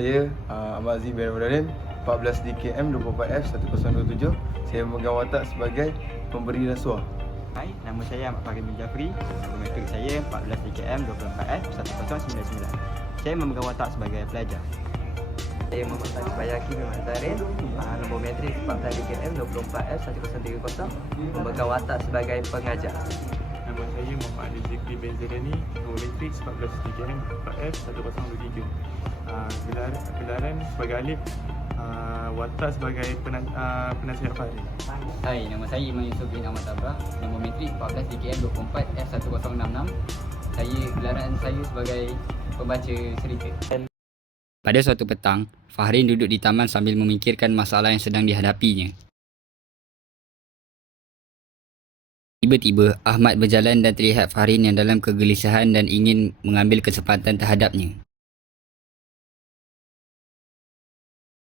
saya uh, Ahmad Aziz bin Ramadan 14 DKM 24F 1027 Saya memegang watak sebagai pemberi rasuah. Hai, nama saya Ahmad Farid bin Jafri. Nama metrik saya 14 DKM 24F 1099. Saya memegang watak sebagai pelajar. Saya Muhammad Sadiq Bayaki bin Mazarin. Uh, Nombor metrik 14 DKM 24F 1030 Memegang watak sebagai pengajar. Nama saya Muhammad Ali Zikri bin Zirani Nombor matrik 14 DKM 4F 1023 uh, gelar, Gelaran sebagai alif uh, Watak sebagai penas, uh, penasihat Fahri Hai, nama saya Iman Yusof bin Ahmad Tabra Nombor metrik 14 DKM 24 F1066 Saya gelaran saya sebagai pembaca cerita Pada suatu petang, Fahrin duduk di taman sambil memikirkan masalah yang sedang dihadapinya. Tiba-tiba, Ahmad berjalan dan terlihat Fahrin yang dalam kegelisahan dan ingin mengambil kesempatan terhadapnya.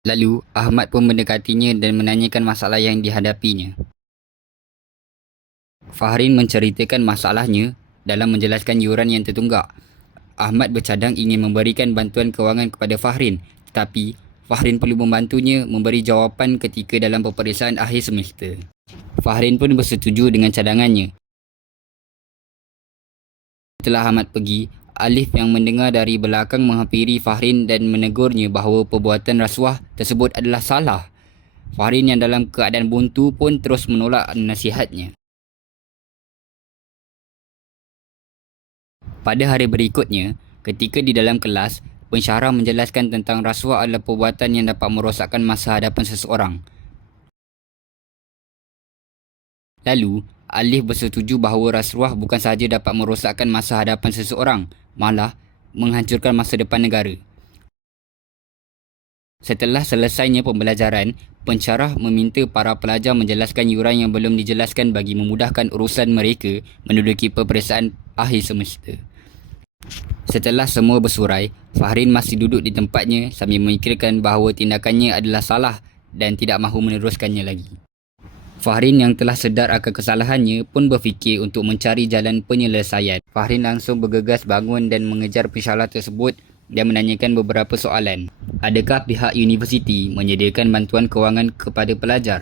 Lalu, Ahmad pun mendekatinya dan menanyakan masalah yang dihadapinya. Fahrin menceritakan masalahnya dalam menjelaskan yuran yang tertunggak. Ahmad bercadang ingin memberikan bantuan kewangan kepada Fahrin tetapi Fahrin perlu membantunya memberi jawapan ketika dalam peperiksaan akhir semester. Fahrin pun bersetuju dengan cadangannya. Setelah Ahmad pergi, Alif yang mendengar dari belakang menghampiri Fahrin dan menegurnya bahawa perbuatan rasuah tersebut adalah salah. Fahrin yang dalam keadaan buntu pun terus menolak nasihatnya. Pada hari berikutnya, ketika di dalam kelas, pensyarah menjelaskan tentang rasuah adalah perbuatan yang dapat merosakkan masa hadapan seseorang. Lalu, Alif bersetuju bahawa rasuah bukan sahaja dapat merosakkan masa hadapan seseorang, malah menghancurkan masa depan negara. Setelah selesainya pembelajaran, pensyarah meminta para pelajar menjelaskan yuran yang belum dijelaskan bagi memudahkan urusan mereka menduduki peperiksaan akhir semester. Setelah semua bersurai, Fahrin masih duduk di tempatnya sambil memikirkan bahawa tindakannya adalah salah dan tidak mahu meneruskannya lagi. Fahrin yang telah sedar akan kesalahannya pun berfikir untuk mencari jalan penyelesaian. Fahrin langsung bergegas bangun dan mengejar pensyarah tersebut dan menanyakan beberapa soalan. Adakah pihak universiti menyediakan bantuan kewangan kepada pelajar?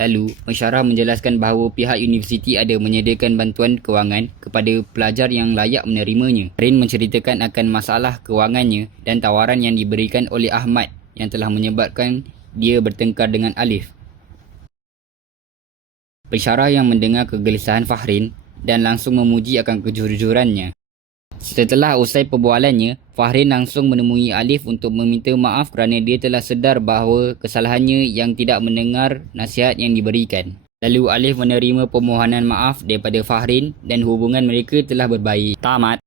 Lalu, pensyarah menjelaskan bahawa pihak universiti ada menyediakan bantuan kewangan kepada pelajar yang layak menerimanya. Rin menceritakan akan masalah kewangannya dan tawaran yang diberikan oleh Ahmad yang telah menyebabkan dia bertengkar dengan Alif. Pensyarah yang mendengar kegelisahan Fahrin dan langsung memuji akan kejujurannya. Setelah usai perbualannya, Fahrin langsung menemui Alif untuk meminta maaf kerana dia telah sedar bahawa kesalahannya yang tidak mendengar nasihat yang diberikan. Lalu Alif menerima permohonan maaf daripada Fahrin dan hubungan mereka telah berbaik. Tamat.